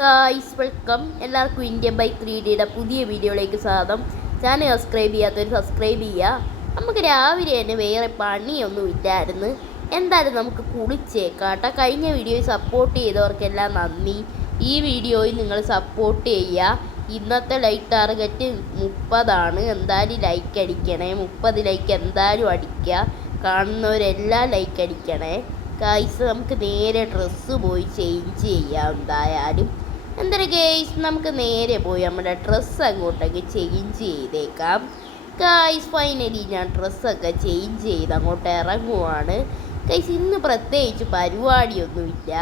Guys welcome. എല്ലാവർക്കും Indian bike 3Dയുടെ പുതിയ വീഡിയോയിലേക്ക് സ്വാഗതം. ചാനൽ സബ്സ്ക്രൈബ് ചെയ്യാത്തവർ സബ്സ്ക്രൈബ് ചെയ്യുക. നമുക്ക് രാവിലെ തന്നെ വേറെ പണിയൊന്നും ഇല്ലായിരുന്നു. എന്തായാലും നമുക്ക് കുളിച്ചേക്കാട്ടോ. കഴിഞ്ഞ വീഡിയോയിൽ സപ്പോർട്ട് ചെയ്തവർക്കെല്ലാം നന്ദി. ഈ വീഡിയോയിൽ നിങ്ങൾ സപ്പോർട്ട് ചെയ്യുക. ഇന്നത്തെ ലൈക്ക് ടാർഗറ്റ് 30 എന്തായാലും ലൈക്ക് അടിക്കണേ. 30 ലൈക്ക് എന്തായാലും അടിക്കുക. കാണുന്നവരെല്ലാം ലൈക്ക് അടിക്കണേ. ഗൈസ് നമുക്ക് നേരെ ഡ്രസ്സ് പോയി ചേഞ്ച് ചെയ്യാം. എന്തായാലും ഗൈസ് നമുക്ക് നേരെ പോയി നമ്മുടെ ഡ്രസ്സ് അങ്ങോട്ടേക്ക് ചേഞ്ച് ചെയ്തേക്കാം. ഗൈസ് ഫൈനലി ഞാൻ ഡ്രസ്സൊക്കെ ചേഞ്ച് ചെയ്ത് അങ്ങോട്ട് ഇറങ്ങുവാണ്. ഗൈസ് ഇന്ന് പ്രത്യേകിച്ച് പരിപാടിയൊന്നുമില്ല.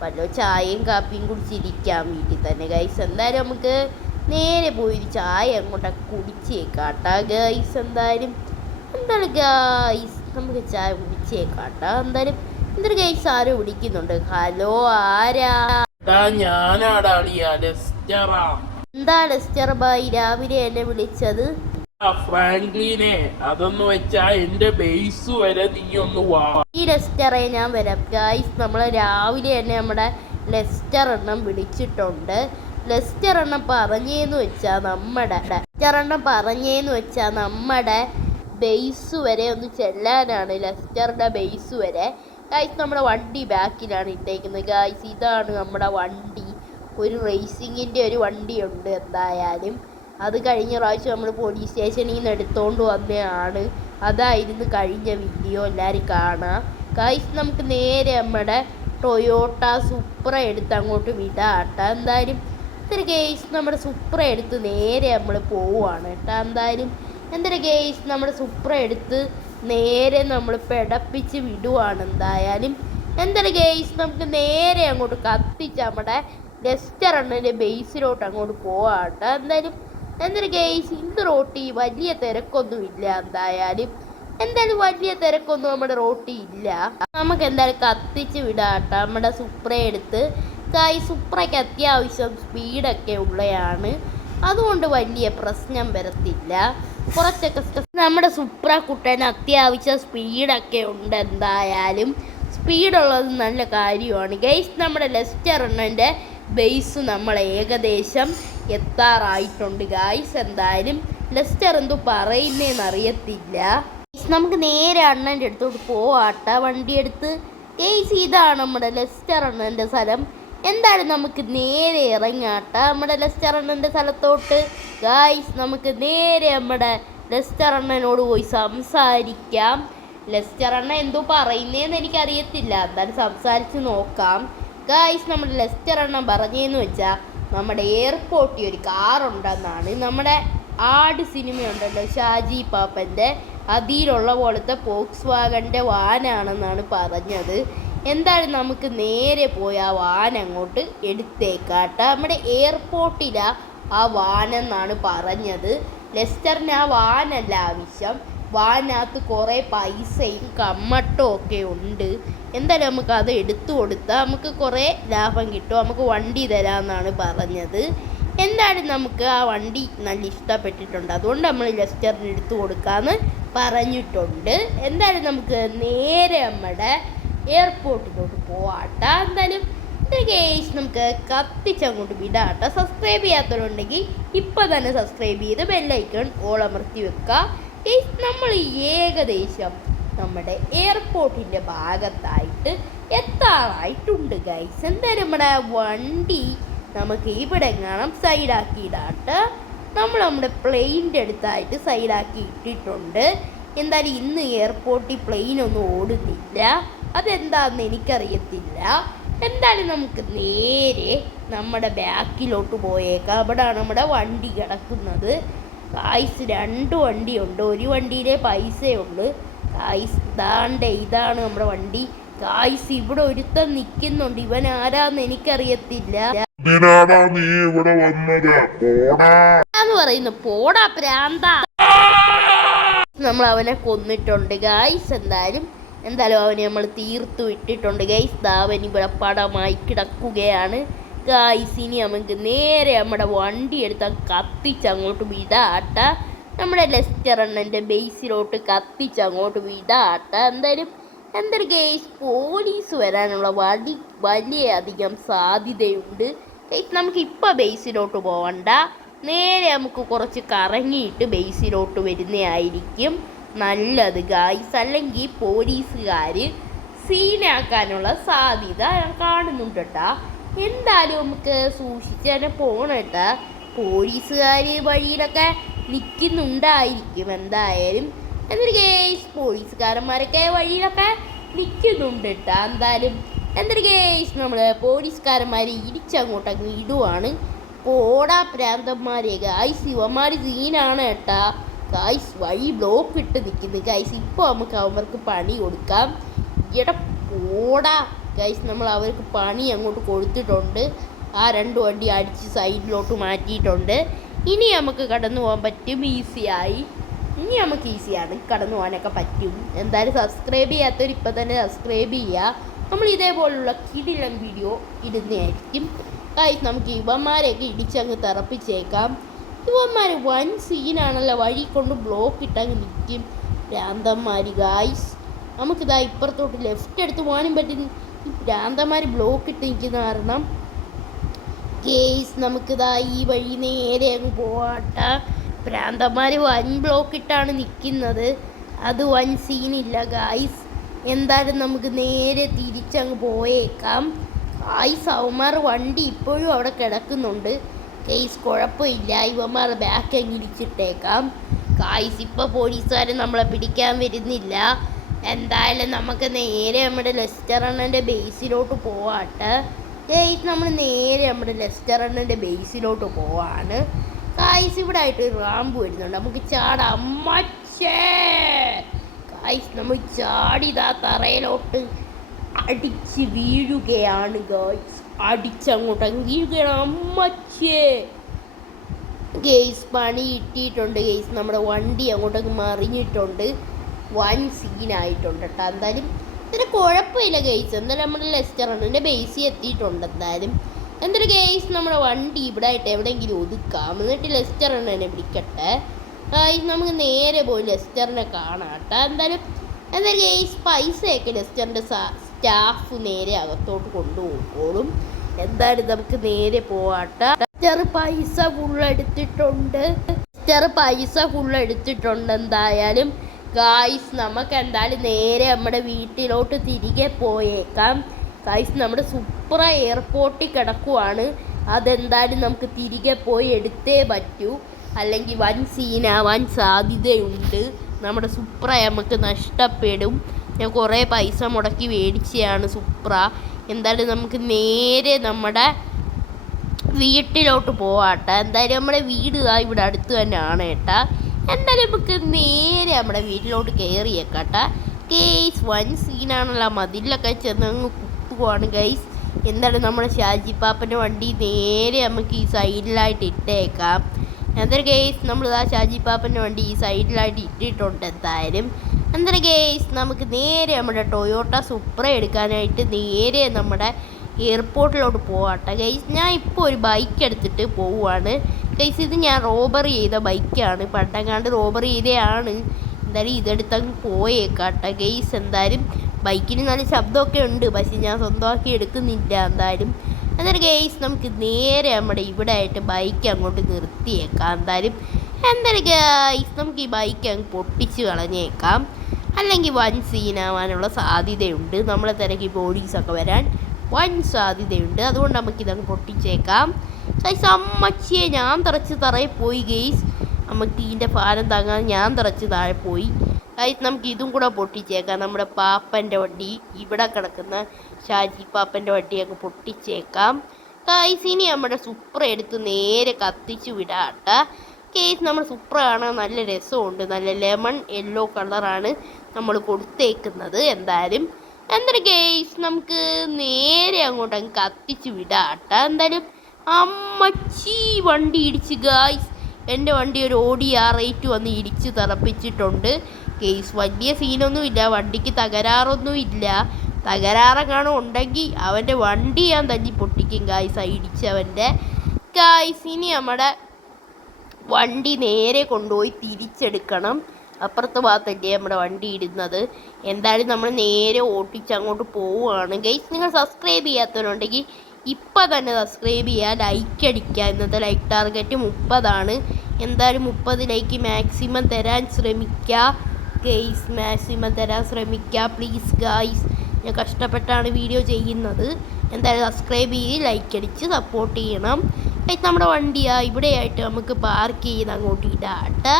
വല്ല ചായയും കാപ്പിയും കുടിച്ചിരിക്കാം വീട്ടിൽ തന്നെ. ഗൈസ് എന്തായാലും നമുക്ക് നേരെ പോയി ചായ അങ്ങോട്ടൊക്കെ കുടിച്ചേക്കാട്ടാ. ഗൈസ് എന്തായാലും ഗൈസ് നമുക്ക് ചായ കുടിച്ചേക്കാട്ടാ. എന്തായാലും ഗൈസ് ആരോ വിളിക്കുന്നുണ്ട്. ഹലോ, ആരാ? എന്താ ലെസ്റ്റർ ബായി രാവിലെ എന്നെ വിളിച്ചത്? ഫ്രാങ്ക്ലിനെ, അതൊന്ന് വെച്ചാ എന്റെ ബേസ് വരെ നീ ഒന്ന് വാ. ഈ ലെസ്റ്ററെ ഞാൻ വരാം. ഗൈസ് നമ്മള് രാവിലെ തന്നെ നമ്മുടെ ലെസ്റ്റർ എണ്ണം വിളിച്ചിട്ടുണ്ട്. ലെസ്റ്റർ എണ്ണം പറഞ്ഞേന്ന് വെച്ചാ നമ്മുടെ ബേസ് വരെ ഒന്ന് ചെല്ലാനാണ്. ലെസ്റ്ററിന്റെ ബേസ് വരെ. ഗൈസ് നമ്മുടെ വണ്ടി ബാക്കിലാണ് ഇട്ടേക്കുന്നത്. ഗൈസ് ഇതാണ് നമ്മുടെ വണ്ടി. ഒരു റേസിങ്ങിൻ്റെ ഒരു വണ്ടിയുണ്ട്. എന്തായാലും അത് കഴിഞ്ഞ പ്രാവശ്യം നമ്മൾ പോലീസ് സ്റ്റേഷനിൽ നിന്ന് എടുത്തുകൊണ്ട് വന്നതാണ്. അതായിരുന്നു കഴിഞ്ഞ വീഡിയോ. എല്ലാവരും കാണാം. ഗൈസ് നമുക്ക് നേരെ നമ്മുടെ ടൊയോട്ട സുപ്ര എടുത്ത് അങ്ങോട്ട് വിടാട്ട. എന്തായാലും ഗൈസ് നമ്മുടെ സുപ്ര എടുത്ത് നേരെ നമ്മൾ പോവുകയാണ് കേട്ടോ. എന്തായാലും ഗൈസ് നമ്മുടെ സുപ്ര എടുത്ത് നേരെ നമ്മൾ പിടപ്പിച്ച് വിടുവാണ്. എന്തായാലും ഗൈസ് നമുക്ക് നേരെ അങ്ങോട്ട് കത്തിച്ച് നമ്മുടെ ലെസ്റ്റർ എണ്ണൻ്റെ ബേസിലോട്ട് അങ്ങോട്ട് പോവാട്ടോ. എന്തായാലും ഗൈസ് ഇന്ന് റോട്ടി വലിയ തിരക്കൊന്നും ഇല്ല. എന്തായാലും വലിയ തിരക്കൊന്നും നമ്മുടെ റോട്ടി ഇല്ല. നമുക്ക് എന്തായാലും കത്തിച്ച് വിടാട്ടോ നമ്മുടെ സുപ്ര എടുത്ത്. ഗൈസ് സുപ്രയ്ക്ക് അത്യാവശ്യം സ്പീഡൊക്കെ ഉള്ളതാണ്. അതുകൊണ്ട് വലിയ പ്രശ്നം വരത്തില്ല. കുറച്ചൊക്കെ നമ്മുടെ സുപ്ര കുട്ടന് അത്യാവശ്യം സ്പീഡൊക്കെ ഉണ്ട്. എന്തായാലും സ്പീഡുള്ളത് നല്ല കാര്യമാണ്. ഗൈസ് നമ്മുടെ ലെസ്റ്റർ എണ്ണൻ്റെ ബേസ് നമ്മൾ ഏകദേശം എത്താറായിട്ടുണ്ട്. ഗൈസ് എന്തായാലും ലെസ്റ്റർ എന്തോ പറയുന്നതെന്ന് അറിയത്തില്ല. ഗൈസ് നമുക്ക് നേരെ അണ്ണൻ്റെ അടുത്തോട്ട് പോവാട്ട വണ്ടിയെടുത്ത്. ഗൈസ് ഇതാണ് നമ്മുടെ ലെസ്റ്റർ എണ്ണൻ്റെ സ്ഥലം. എന്തായാലും നമുക്ക് നേരെ ഇറങ്ങാട്ട നമ്മുടെ ലെസ്റ്റർ അണ്ണൻ്റെ സ്ഥലത്തോട്ട്. ഗൈസ് നമുക്ക് നേരെ നമ്മുടെ ലെസ്റ്റർ അണ്ണനോട് പോയി സംസാരിക്കാം. ലെസ്റ്റർ അണ്ണ എന്തോ പറയുന്നതെന്ന് എനിക്കറിയത്തില്ല. എന്തായാലും സംസാരിച്ച് നോക്കാം. ഗൈസ് നമ്മുടെ ലെസ്റ്റർ അണ്ണൻ പറഞ്ഞതെന്ന് വെച്ചാൽ നമ്മുടെ എയർപോർട്ടിൽ ഒരു കാറുണ്ടെന്നാണ്. നമ്മുടെ ആട് സിനിമയുണ്ടല്ലോ ഷാജി പാപ്പൻ്റെ, അതിലുള്ള പോലത്തെ വോക്സ് വാഗൻ്റെ വാനാണെന്നാണ് പറഞ്ഞത്. എന്തായാലും നമുക്ക് നേരെ പോയി ആ വാൻ അങ്ങോട്ട് എടുത്തേക്കാട്ട. നമ്മുടെ എയർപോർട്ടിലാണ് ആ വാനെന്നാണ് പറഞ്ഞത്. ലെസ്റ്ററിന് ആ വാനല്ല ആവശ്യം. വാനകത്ത് കുറേ പൈസയും കമ്മട്ടും ഒക്കെ ഉണ്ട്. എന്തായാലും നമുക്ക് അത് എടുത്തു കൊടുത്താൽ നമുക്ക് കുറേ ലാഭം കിട്ടും. നമുക്ക് വണ്ടി തരാമെന്നാണ് പറഞ്ഞത്. എന്തായാലും നമുക്ക് ആ വണ്ടി നല്ല ഇഷ്ടപ്പെട്ടിട്ടുണ്ട്. അതുകൊണ്ട് നമ്മൾ ലെസ്റ്ററിന് എടുത്തു കൊടുക്കാമെന്ന് പറഞ്ഞിട്ടുണ്ട്. എന്തായാലും നമുക്ക് നേരെ നമ്മുടെ എയർപോർട്ടിലോട്ട് പോവാട്ട. എന്തായാലും ഗൈസ് നമുക്ക് കത്തിച്ചങ്ങോട്ട് വിടാട്ട. സബ്സ്ക്രൈബ് ചെയ്യാത്തവരുണ്ടെങ്കിൽ ഇപ്പം തന്നെ സബ്സ്ക്രൈബ് ചെയ്ത് ബെല്ലൈക്കൺ ഓൾ അമർത്തി വെക്കുക. നമ്മൾ ഏകദേശം നമ്മുടെ എയർപോർട്ടിൻ്റെ ഭാഗത്തായിട്ട് എത്താറായിട്ടുണ്ട് ഗൈസ്. എന്തായാലും നമ്മുടെ വണ്ടി നമുക്ക് ഇവിടെ കാണാം സൈഡാക്കിയിടാട്ട. നമ്മുടെ പ്ലെയിൻ്റെ അടുത്തായിട്ട് സൈഡാക്കി ഇട്ടിട്ടുണ്ട്. എന്തായാലും ഇന്ന് എയർപോർട്ടിൽ പ്ലെയിനൊന്നും ഓടുന്നില്ല. അതെന്താണെന്ന് എനിക്കറിയത്തില്ല. എന്തായാലും നമുക്ക് നേരെ നമ്മുടെ ബാക്കിലോട്ട് പോയേക്കാം. അവിടെയാണ് നമ്മുടെ വണ്ടി കിടക്കുന്നത്. ഗൈസ് 2 വണ്ടിയുണ്ട്. ഒരു വണ്ടിയിലെ പൈസയുള്ളൂ. ഗൈസ് ഇതാണ് നമ്മുടെ വണ്ടി. ഗൈസ് ഇവിടെ ഒരുത്തൻ നിൽക്കുന്നുണ്ട്. ഇവൻ ആരാന്ന് എനിക്കറിയത്തില്ല. പറയുന്നു പോടാ പ്രാന്ത. നമ്മൾ അവനെ കൊന്നിട്ടുണ്ട് ഗൈസ്. എന്തായാലും അവനെ നമ്മൾ തീർത്തു ഇട്ടിട്ടുണ്ട് ഗൈസ്. അവൻ ഇവിടെ പടമായി കിടക്കുകയാണ് ഗൈസ്. ഇനി നമുക്ക് നേരെ നമ്മുടെ വണ്ടി എടുത്താൽ കത്തിച്ചങ്ങോട്ട് വിടാട്ട. നമ്മുടെ ലെസ്റ്റർ അണ്ണൻ്റെ ബേസിലോട്ട് കത്തിച്ചങ്ങോട്ട് വിടാട്ട. എന്തായാലും ഗൈസ് പോലീസ് വരാനുള്ള വലിയ അധികം സാധ്യതയുണ്ട്. ഗൈസ് നമുക്ക് ഇപ്പോൾ ബേസിലോട്ട് പോകണ്ട, നേരെ നമുക്ക് കുറച്ച് കറങ്ങിയിട്ട് ബേസിലോട്ട് വരുന്നതായിരിക്കും നല്ലത് ഗൈസ്. അല്ലെങ്കിൽ പോലീസുകാർ സീനാക്കാനുള്ള സാധ്യത ഞാൻ കാണുന്നുണ്ട് കേട്ടാ. എന്തായാലും നമുക്ക് സൂക്ഷിച്ച് തന്നെ പോകണം കേട്ടാ. പോലീസുകാർ വഴിയിലൊക്കെ നിൽക്കുന്നുണ്ടായിരിക്കും എന്തായാലും. എന്നിട്ട് ഗേസ് പോലീസുകാരന്മാരൊക്കെ വഴിയിലൊക്കെ നിൽക്കുന്നുണ്ട് കേട്ടാ. എന്തായാലും എന്നിട്ട് ഗേസ് നമ്മൾ പോലീസുകാരന്മാർ ഇടിച്ചങ്ങോട്ടങ്ങ് ഇടുവാണ്. പോടാ പ്രാന്തന്മാരെ ഗായ്സ്, ഇവന്മാർ സീനാണ് കേട്ടാ. ഗായ്സ് വഴി ബ്ലോക്ക് ഇട്ട് നിൽക്കുന്നു ഗായ്സ്. ഇപ്പോൾ നമുക്ക് അവർക്ക് പണി കൊടുക്കാം. എടാ പോടാ ഗൈസ്, നമ്മൾ അവർക്ക് പണി അങ്ങോട്ട് കൊടുത്തിട്ടുണ്ട്. ആ 2 വണ്ടി അടിച്ച് സൈഡിലോട്ട് മാറ്റിയിട്ടുണ്ട്. ഇനി നമുക്ക് കടന്നു പോകാൻ പറ്റും ഈസിയായി. ഇനി നമുക്ക് ഈസിയാണ് കടന്നു പോകാനൊക്കെ പറ്റും. എന്തായാലും സബ്സ്ക്രൈബ് ചെയ്യാത്തവർ ഇപ്പം തന്നെ സബ്സ്ക്രൈബ് ചെയ്യുക. നമ്മൾ ഇതേപോലുള്ള കിടിലൻ വീഡിയോ ഇടുന്നതായിരിക്കും ഗൈസ്. നമുക്ക് ഇവന്മാരെയൊക്കെ ഇടിച്ചങ്ങ് തെറപ്പിച്ചേക്കാം. ഇവന്മാർ വൻ സീനാണല്ലോ, വഴി കൊണ്ട് ബ്ലോക്ക് ഇട്ടങ്ങ് നിൽക്കും ഭ്രാന്തന്മാർ ഗായ്സ്. നമുക്കിതാ ഇപ്പുറത്തോട്ട് ലെഫ്റ്റ് എടുത്ത് പോകാനും പറ്റും. ഈ ഭ്രാന്തന്മാർ ബ്ലോക്ക് ഇട്ട് നിൽക്കുന്ന കാരണം ഗേസ് നമുക്കിതാ ഈ വഴി നേരെ അങ്ങ് പോവാട്ട. ഭ്രാന്തന്മാർ വൻ ബ്ലോക്ക് ഇട്ടാണ് നിൽക്കുന്നത്, അത് വൻ സീനില്ല ഗായ്സ്. എന്തായാലും നമുക്ക് നേരെ തിരിച്ചങ്ങ് പോയേക്കാം ഗായ്സ്. അവന്മാർ വണ്ടി ഇപ്പോഴും അവിടെ കിടക്കുന്നുണ്ട് ഗേസ്, കുഴപ്പമില്ല. ഇവന്മാർ ബാക്ക് അങ്ങ് ഇടിച്ചിട്ടേക്കാം ഗായ്സ്. ഇപ്പോൾ പോലീസുകാർ നമ്മളെ പിടിക്കാൻ വരുന്നില്ല. എന്തായാലും നമുക്ക് നേരെ നമ്മുടെ ലെസ്റ്റർ അണ്ണൻ്റെ ബേസിലോട്ട് പോവാട്ടെ ഗൈസ്. നമ്മൾ നേരെ നമ്മുടെ ലെസ്റ്റർ അണ്ണൻ്റെ ബേസിലോട്ട് പോവാണ് ഗൈസ്. ഇവിടെ ആയിട്ട് ഒരു റാമ്പ് വരുന്നുണ്ട്, നമുക്ക് ചാടാം. അമ്മച്ചേ ഗൈസ്, നമ്മൾ ചാടിതാ തറയിലോട്ട് അടിച്ച് വീഴുകയാണ് ഗൈസ്. അടിച്ചങ്ങോട്ട് വീഴുകയാണ് അമ്മച്ചേ ഗൈസ്. പണി കിട്ടിയിട്ടുണ്ട് ഗൈസ്, നമ്മുടെ വണ്ടി അങ്ങോട്ടൊക്കെ മറിഞ്ഞിട്ടുണ്ട്. വൻ സീനായിട്ടുണ്ട് കേട്ടോ. എന്തായാലും ഇതിന് കുഴപ്പമില്ല ഗെയ്സ്. എന്തായാലും നമ്മുടെ ലെസ്റ്റർ അണ്ണൻ്റെ ബേസിൽ എത്തിയിട്ടുണ്ട് എന്തായാലും. എന്തായാലും ഗെയ്സ് നമ്മുടെ വണ്ടി ഇവിടെ ആയിട്ട് എവിടെയെങ്കിലും ഒതുക്കാം, എന്നിട്ട് ലെസ്റ്റർ അണ്ണനെ വിളിക്കട്ടെ ഗെയ്സ്. നമുക്ക് നേരെ പോയി ലെസ്റ്ററിനെ കാണാം കേട്ടോ. എന്തായാലും ഗെയ്സ് പൈസയൊക്കെ ലെസ്റ്ററിൻ്റെ സ്റ്റാഫ് നേരെ അകത്തോട്ട് കൊണ്ടുപോയിക്കോളും. എന്തായാലും നമുക്ക് നേരെ പോവാട്ടെ. ലെസ്റ്റർ പൈസ ഫുൾ എടുത്തിട്ടുണ്ട് എന്തായാലും ഗായ്സ്. നമുക്ക് എന്തായാലും നേരെ നമ്മുടെ വീട്ടിലോട്ട് തിരികെ പോയേക്കാം ഗായ്സ്. നമ്മുടെ സുപ്ര എയർപോർട്ടിൽ കിടക്കുവാണ്, അതെന്തായാലും നമുക്ക് തിരികെ പോയി എടുത്തേ പറ്റൂ, അല്ലെങ്കിൽ വൻ സീനാവാൻ സാധ്യതയുണ്ട്. നമ്മുടെ സുപ്ര നമുക്ക് നഷ്ടപ്പെടും. ഞാൻ കുറേ പൈസ മുടക്കി മേടിച്ചതാണ് സുപ്ര. എന്തായാലും നമുക്ക് നേരെ നമ്മുടെ വീട്ടിലോട്ട് പോവാട്ടെ. എന്തായാലും നമ്മുടെ വീട് ഇവിടെ അടുത്ത് തന്നെയാണ് കേട്ടാ. എന്തായാലും നമുക്ക് നേരെ നമ്മുടെ വീട്ടിലോട്ട് കയറിയേക്കാട്ടെ ഗെയ്സ്. വൻ സീനാണല്ലോ, മതിലൊക്കെ ചെന്ന് അങ്ങ് കുത്തുവാണ് ഗൈസ്. എന്തായാലും നമ്മുടെ ഷാജിപ്പാപ്പൻ്റെ വണ്ടി നേരെ നമുക്ക് ഈ സൈഡിലായിട്ട് ഇട്ടേക്കാം. എന്തായാലും ഗെയ്സ് നമ്മൾ ആ ഷാജിപ്പാപ്പൻ്റെ വണ്ടി ഈ സൈഡിലായിട്ട് ഇട്ടിട്ടുണ്ട് എന്തായാലും. എന്തായാലും ഗെയ്സ് നമുക്ക് നേരെ നമ്മുടെ ടൊയോട്ട സുപ്ര എടുക്കാനായിട്ട് നേരെ നമ്മുടെ എയർപോർട്ടിലോട്ട് പോവാട്ടെ ഗൈസ്. ഞാൻ ഇപ്പോൾ ഒരു ബൈക്ക് എടുത്തിട്ട് പോവുകയാണ് ഗൈസ്. ഇത് ഞാൻ റോബറി ചെയ്ത ബൈക്കാണ്, പണ്ടങ്ങാണ്ട് റോബറി ചെയ്തതാണ്. എന്തായാലും ഇതെടുത്തങ്ങ് പോയേക്കാട്ടെ ഗൈസ്. എന്തായാലും ബൈക്കിന് നല്ല ശബ്ദമൊക്കെ ഉണ്ട്, പക്ഷെ ഞാൻ സ്വന്തമാക്കി എടുക്കുന്നില്ല എന്തായാലും. എന്നിട്ട് ഗൈസ് നമുക്ക് നേരെ നമ്മുടെ ഇവിടെ ആയിട്ട് ബൈക്ക് അങ്ങോട്ട് നിർത്തിയേക്കാം എന്തായാലും. ഗൈസ് നമുക്ക് ഈ ബൈക്ക് അങ്ങ് പൊട്ടിച്ച് കളഞ്ഞേക്കാം, അല്ലെങ്കിൽ വൻ സീനാവാനുള്ള സാധ്യതയുണ്ട്. നമ്മളെ തിരക്കി പോലീസൊക്കെ വരാൻ വൻ സാധ്യതയുണ്ട്. അതുകൊണ്ട് നമുക്കിതങ്ങ് പൊട്ടിച്ചേക്കാം ഗൈസ്. അമ്മച്ചിയെ ഞാൻ തറയിൽ പോയി ഗൈസ്. നമുക്ക് ഇതിൻ്റെ ഭാരം താങ്ങാൻ ഞാൻ താഴെ പോയി ഗൈസ്. നമുക്ക് ഇതും കൂടെ പൊട്ടിച്ചേക്കാം. നമ്മുടെ പാപ്പൻ്റെ വണ്ടി ഇവിടെ കിടക്കുന്ന ഷാജി പാപ്പൻ്റെ വണ്ടി അങ്ങ് പൊട്ടിച്ചേക്കാം ഗൈസ്. ഇനി നമ്മുടെ സുപ്ര എടുത്ത് നേരെ കത്തിച്ച് വിടാട്ട ഗൈസ്. നമ്മുടെ സുപ്ര കാണാൻ നല്ല രസമുണ്ട്, നല്ല ലെമൺ യെല്ലോ കളറാണ് നമ്മൾ കൊടുത്തേക്കുന്നത് എന്തായാലും. ഗൈസ് നമുക്ക് നേരെ അങ്ങോട്ട് അങ്ങ് കത്തിച്ച് വിടാട്ട എന്തായാലും. അമ്മച്ചി വണ്ടി ഇടിച്ച് ഗൈസ്. എൻ്റെ വണ്ടി ഒരു ഓടി R8 വന്ന് ഇടിച്ച് തെറപ്പിച്ചിട്ടുണ്ട് ഗൈസ്. വലിയ സീനൊന്നുമില്ല, വണ്ടിക്ക് തകരാറൊന്നുമില്ല. തകരാറെങ്ങാനും ഉണ്ടെങ്കിൽ അവൻ്റെ വണ്ടി ഞാൻ തല്ലി പൊട്ടിക്കും ഗൈസ്, ഇടിച്ചവൻ്റെ ഗൈസ്. ഇനി നമ്മുടെ വണ്ടി നേരെ കൊണ്ടുപോയി തിരിച്ചെടുക്കണം. അപ്പുറത്തെ ഭാഗത്തല്ലേ നമ്മുടെ വണ്ടി ഇടുന്നത്. എന്തായാലും നമ്മൾ നേരെ ഓട്ടിച്ച് അങ്ങോട്ട് പോവുകയാണ് ഗൈസ്. നിങ്ങൾ സബ്സ്ക്രൈബ് ചെയ്യാത്തവരുണ്ടെങ്കിൽ ഇപ്പം തന്നെ സബ്സ്ക്രൈബ് ചെയ്യുക, ലൈക്ക് അടിക്കുക. ഇന്നത്തെ ലൈക്ക് ടാർഗറ്റ് 30 എന്തായാലും 30 ലൈക്ക് മാക്സിമം തരാൻ ശ്രമിക്കുക ഗൈസ്, മാക്സിമം തരാൻ ശ്രമിക്കുക പ്ലീസ് ഗൈസ്. ഞാൻ കഷ്ടപ്പെട്ടാണ് വീഡിയോ ചെയ്യുന്നത്. എന്തായാലും സബ്സ്ക്രൈബ് ചെയ്ത് ലൈക്ക് അടിച്ച് സപ്പോർട്ട് ചെയ്യണം. ഗൈസ് നമ്മുടെ വണ്ടിയാ ഇവിടെയായിട്ട് നമുക്ക് പാർക്ക് ചെയ്ത് അങ്ങോട്ട് ഇടാട്ടെ.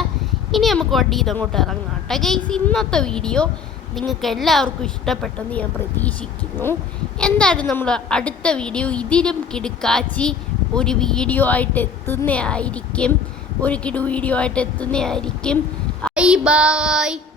ഇനി നമുക്ക് വണ്ടി ഇതങ്ങോട്ട് ഇറങ്ങാട്ടെ ഗൈസ്. ഇന്നത്തെ വീഡിയോ നിങ്ങൾക്ക് എല്ലാവർക്കും ഇഷ്ടപ്പെട്ടെന്ന് ഞാൻ പ്രതീക്ഷിക്കുന്നു. എന്തായാലും നമ്മൾ അടുത്ത വീഡിയോ ഇതിലും കിടുക്കാച്ചി ഒരു വീഡിയോ ആയിട്ട് എത്തുന്നതായിരിക്കും. Bye bye.